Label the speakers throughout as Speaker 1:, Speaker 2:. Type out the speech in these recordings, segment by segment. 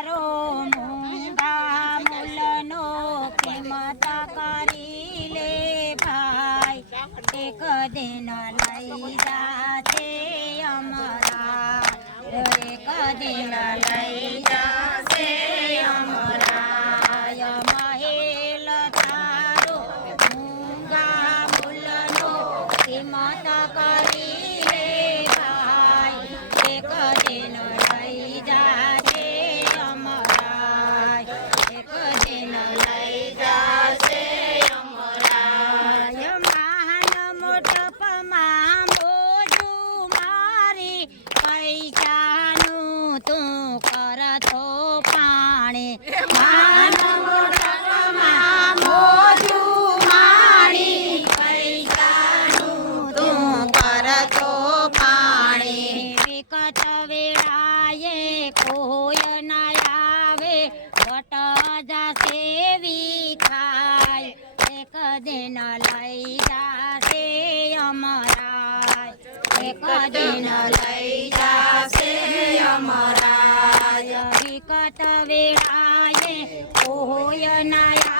Speaker 1: તારો મૂંગા મૂલનો કિંમત કરી લે ભાઈ. એક દિન લઈ જાશે અમારા. એક દિન લઈ જાશે અમારા. મહેલ તારો મૂંગા મૂલનો કિંમત કરી એક દિન લઈ જાશે અમારા વિકટ વેળાએ કોઈ ના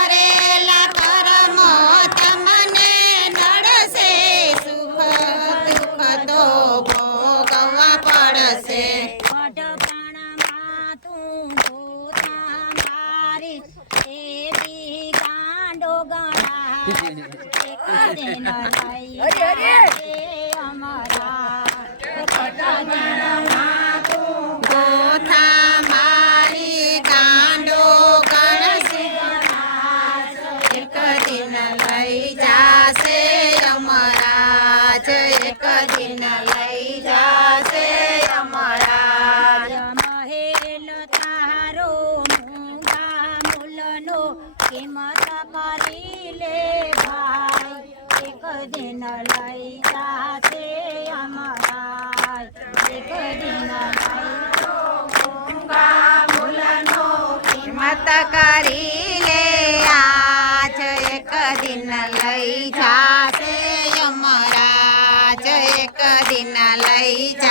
Speaker 1: અમારા દિન લઈ જાશે અમારા એક દિન કિંમત કરી લે આજ એક દિન લઈ લઈ જાશે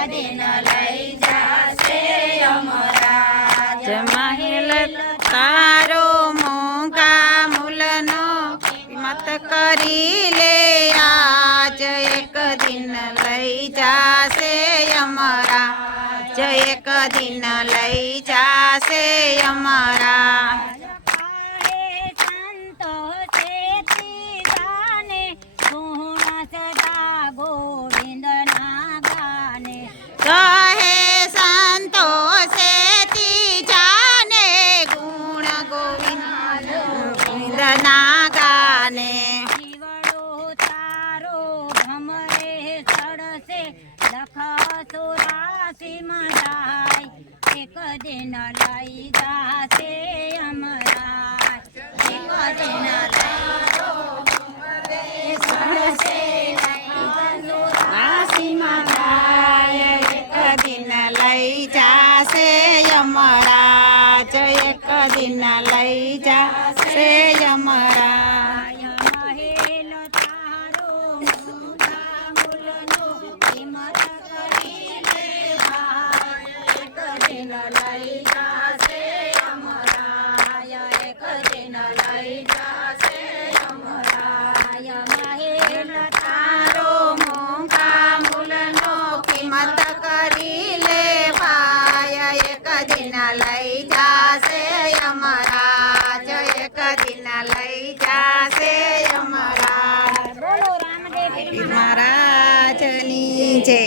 Speaker 1: દિન લઈ જાશે અમારા જ મહેલ તારો મોંઘા મૂલનો કિંમત કરી લે આજ એક દિન લઈ જાશે અમારા જ એક દિન લઈ જાશે અમારા એક દિન લઈ જાશે અમરા એક દિન દિન લઈ જાશે યમરાજ. એક દિન લઈ જાશે યમરાજ.
Speaker 2: મહારાજની જય.